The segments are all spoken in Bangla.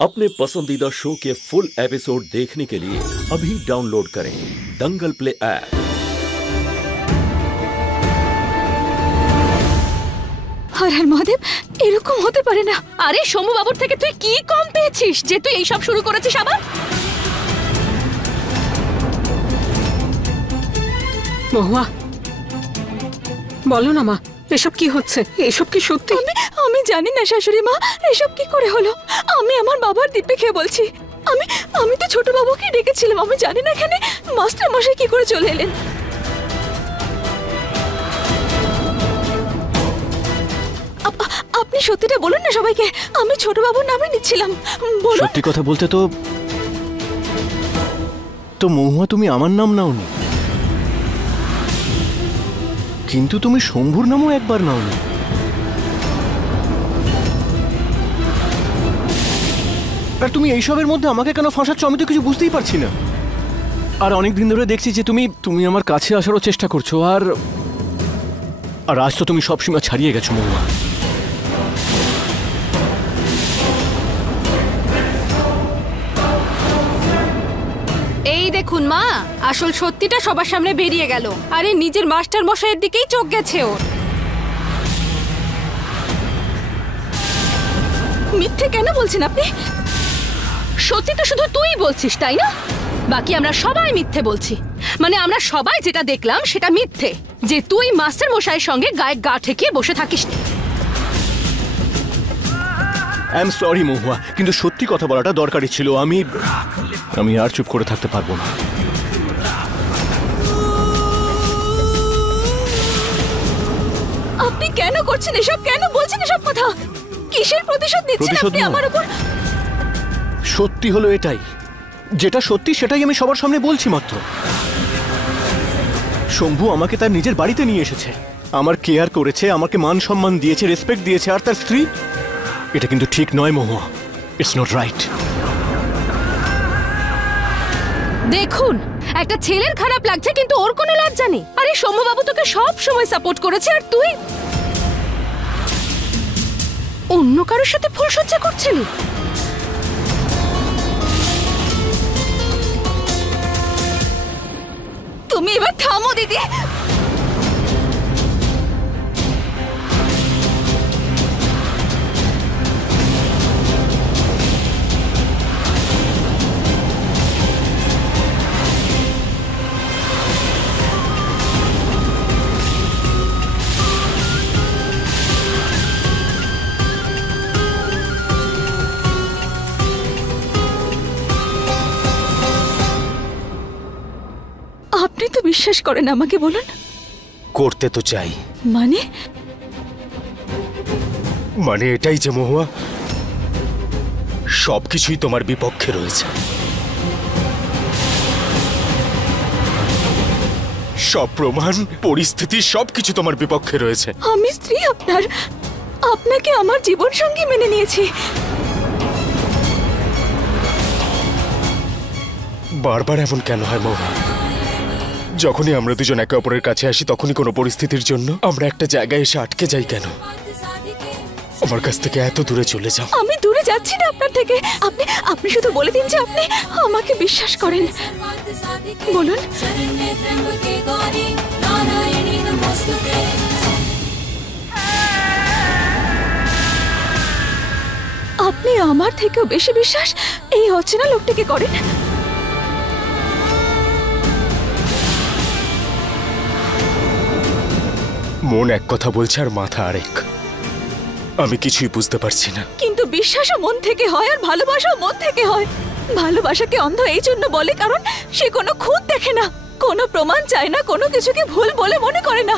अपने पसंदीदा शो के फुल एपिसोड देखने के लिए अभी डाउनलोड करें दंगल प्ले ऐप। हर हर महादेव এরকম হতে পারে না। আরে শম্ভু বাবুর থেকে তুই কি কম পেয়েছিস যে তুই এই সব শুরু করেছিস আবার? মহুয়া বলো না মা, এসব কি হচ্ছে? এসব কি সত্যি? আমি জানি না শাশুড়ি মা, এসব কি করে হলো। আমি আমার বাবার দিব্যে খেয়ে বলছি, আমি তো ছোট বাবুকে ডেকেছিলাম। আমি জানি না এখানে মাস্টার মশাই কি করে চলে এলেন। আপনি সত্যিটা বলুন না সবাইকে, আমি ছোট বাবুর নামে নিচ্ছিলাম। বলুন। সত্যি কথা বলতে তো মহুয়া তুমি আমার নাম নাওনি, কিন্তু তুমি শম্ভুর নামও একবার নাওনি। আর তুমি এইসবের মধ্যে আমাকে কেন ফাঁসাচ্ছ আমি তো কিছু বুঝতেই পারছি না। আর অনেকদিন ধরে দেখছি যে তুমি আমার কাছে আসারও চেষ্টা করছো, আর আজ তো তুমি সব সীমা ছাড়িয়ে গেছো মহুয়া। এই দেখুন মা, আসল সত্যিটা সবার সামনে বেরিয়ে গেল। আরে নিজের মাস্টার মশাইয়ের দিকেই চোখ গেছে ওর। মিথ্যে কেন বলছেন আপনি? সত্যি তো শুধু তুই বলছিস তাই না? বাকি আমরা সবাই মিথ্যে বলছি। মানে আমরা সবাই যেটা দেখলাম সেটা মিথ্যে, যে তুই মাস্টার মশাইয়ের সঙ্গে গায়ে গা ঠেকিয়ে বসে থাকিস। আই এম সরি মহুয়া, কিন্তু সত্যি কথা বলাটা দরকারি ছিল। আমি আর চুপ করে থাকতে পারবো না। আপনি কেন করছেন এসব? কেন বলছেন এসব কথা? কিসের প্রতিশোধ নিচ্ছেন আপনি আমার উপর? সত্যি হলো এটাই, যেটা সত্যি সেটাই আমি সবার সামনে বলছি মাত্র। শম্ভু আমাকে তার নিজের বাড়িতে নিয়ে এসেছে, আমার কেয়ার করেছে, আমাকে মান সম্মান দিয়েছে, রেসপেক্ট দিয়েছে। আর তার স্ত্রী, এটা কিন্তু ঠিক নয় মহুয়া, ইটস নট রাইট। দেখুন, একটা ছেলের খারাপ লাগছে কিন্তু ওর কোনো লজ্জা নেই। আরে শম্ভু বাবু তোকে সব সময় সাপোর্ট করেছে, আর তুই অন্য কারোর সাথে ফুলসজ্জা করছিলি। তুমি এবার থামো দিদি। আপনি তো বিশ্বাস করেন আমাকে, বলুন। করতে তো চাই, মানে এটাই যে মহুয়া, সবকিছুই তোমার বিপক্ষে রয়েছে। সব প্রমাণ, পরিস্থিতি, সবকিছু তোমার বিপক্ষে রয়েছে। আমি স্ত্রী আপনার, আপনাকে আমার জীবন সঙ্গী মেনে নিয়েছি। বারবার এমন কেন হয় মহুয়া? যখনই আমরা দুজন একে অপরের কাছে আসি তখনই কোনো পরিস্থিতির জন্য আমরা একটা জায়গায় এসে আটকে যাই কেন? আমার কাছ থেকে এত দূরে চলে যাও। আমি দূরে যাচ্ছি না আপনার থেকে। আপনি শুধু বলে দিন যে আপনি আমাকে বিশ্বাস করেন। বলুন। আপনি আমার থেকেও বেশি বিশ্বাস এই অচেনা লোকটাকে করেন। মন এক কথা বলছে আর মাথা আরেক। আমি কিছুই বুঝতে পারছি না। কিন্তু বিশ্বাসও মন থেকে হয়, আর ভালোবাসাও মন থেকে হয়। ভালোবাসাকে অন্ধ এই জন্য বলে কারণ সে কোনো খুঁত দেখে না, কোনো প্রমাণ চায় না, কোনো কিছুকে ভুল বলে মনে করে না।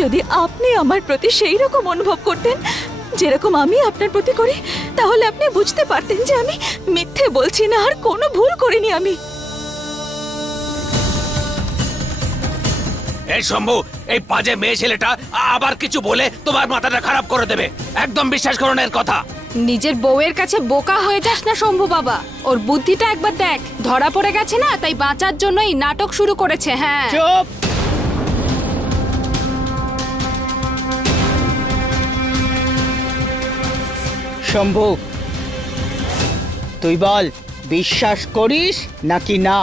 যদি আপনি আমার প্রতি সেই রকম অনুভব করতেন যেরকম আমি আপনার প্রতি করি, তাহলে আপনি বুঝতে পারতেন যে আমি মিথ্যে বলছি না, আর কোনো ভুল করিনি আমি। এই শম্ভু, এই বাজে মেয়ে ছেলেটা আবার কিছু বলে তোমার মাথাটা খারাপ করে দেবে। একদম বিশ্বাস করো না এর কথা। নিজের বউয়ের কাছে বোকা হয়ে যাস না শম্ভু বাবা। ওর বুদ্ধিটা একবার দেখ। ধরা পড়ে গেছে না, তাই বাঁচার জন্য এই নাটক শুরু করেছে। হ্যাঁ চুপ। শম্ভু, তুই বল, বিশ্বাস করিস নাকি না?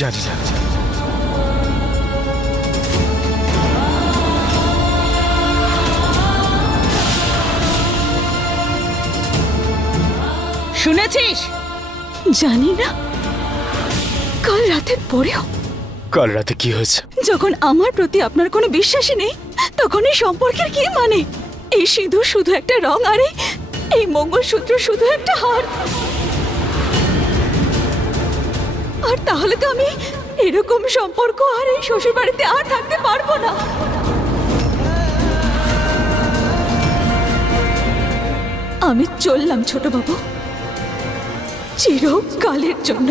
জানি না। শুনেছিস? জানি না। কাল রাতের পরেও? কাল রাতে কি হয়েছে? যখন আমার প্রতি আপনার কোনো বিশ্বাসই নেই, তখন এই সম্পর্কের কি মানে? এই সিঁদুর শুধু একটা রং, আর এই মঙ্গলসূত্র শুধু একটা হার। আর তাহলে তো আমি এরকম সম্পর্ক আর এই শ্বশুর বাড়িতে আর থাকতে পারবো না। আমি চললাম ছোট বাবু, চিরকালের জন্য।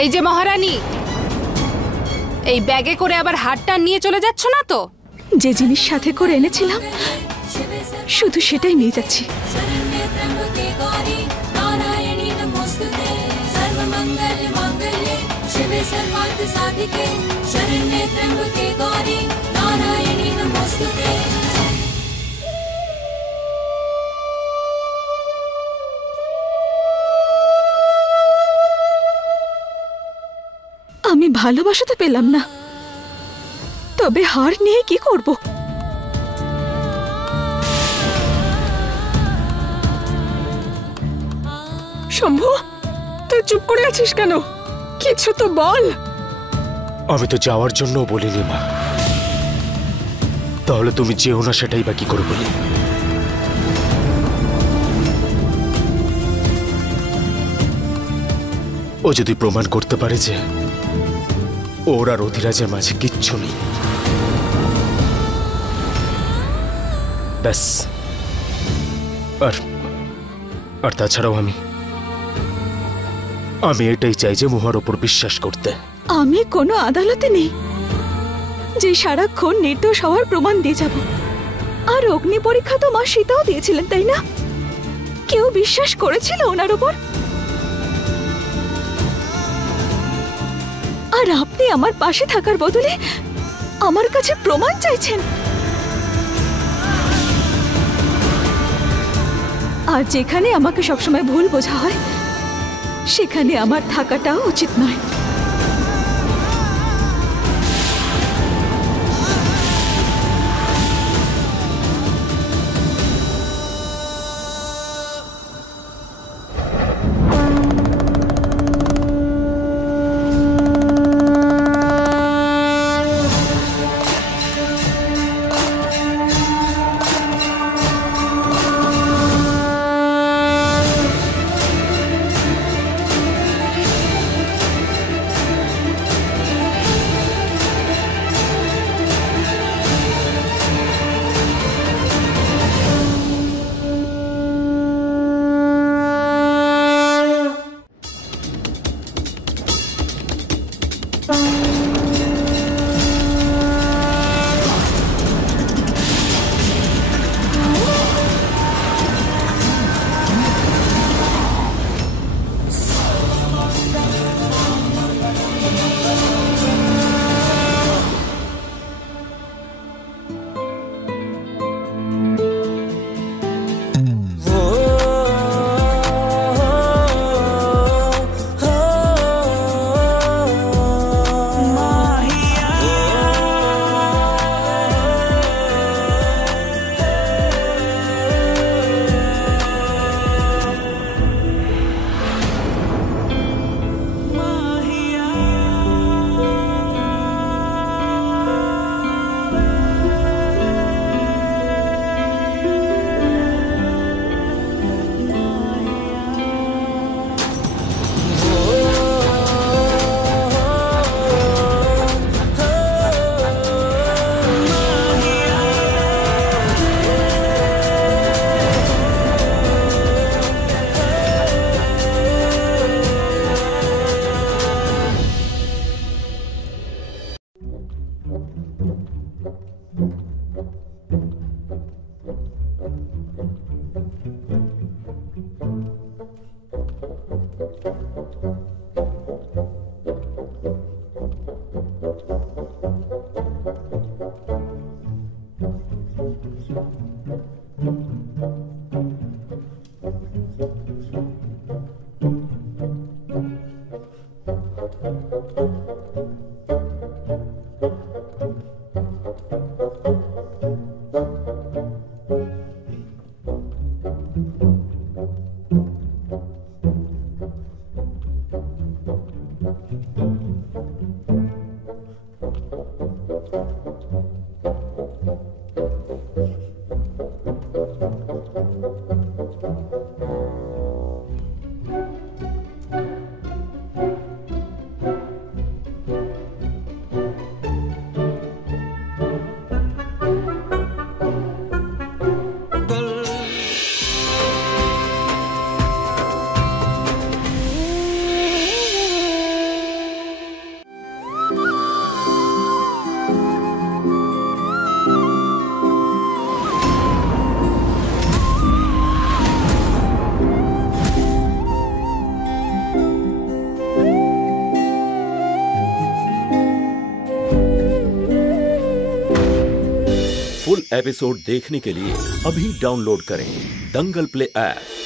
এই যে মহারানী, এই ব্যাগে করে আবার হারটা নিয়ে চলে যাচ্ছ না তো? যে জিনিস সাথে করে এনেছিলাম শুধু সেটাই নিয়ে যাচ্ছি। আমি ভালোবাসা তো পেলাম না, তবে হার নিয়ে কি করব? শম্ভু, তুই চুপ করে আছিস কেন? কিছু তো বল। আমি তো যাওয়ার জন্য বলিনি মা। তাহলে তুমি যেও না সেটাই বা কি করে বলি? ও যদি প্রমাণ করতে পারে যে ওর আর অধিরাজের মাঝে কিচ্ছু নেই, ব্যাস। আর তাছাড়াও আমি এটাই চাই যে মুহার ওপর বিশ্বাস করতে। আমি কোনো আদালতে নেই যে সারাক্ষণ নির্দোষ হওয়ার প্রমাণ দিয়ে যাব। আর অগ্নি পরীক্ষা তো মা সীতাও দিয়েছিলেন, তাই না? কেউ বিশ্বাস করেছিল ওনার উপর? আর আপনি আমার পাশে থাকার বদলে আমার কাছে প্রমাণ চাইছেন। আর যেখানে আমাকে সবসময় ভুল বোঝা হয়, সেখানে আমার থাকাটাও উচিত নয়। फुल एपिसोड देखने के लिए अभी डाउनलोड करें दंगल प्ले ऐप।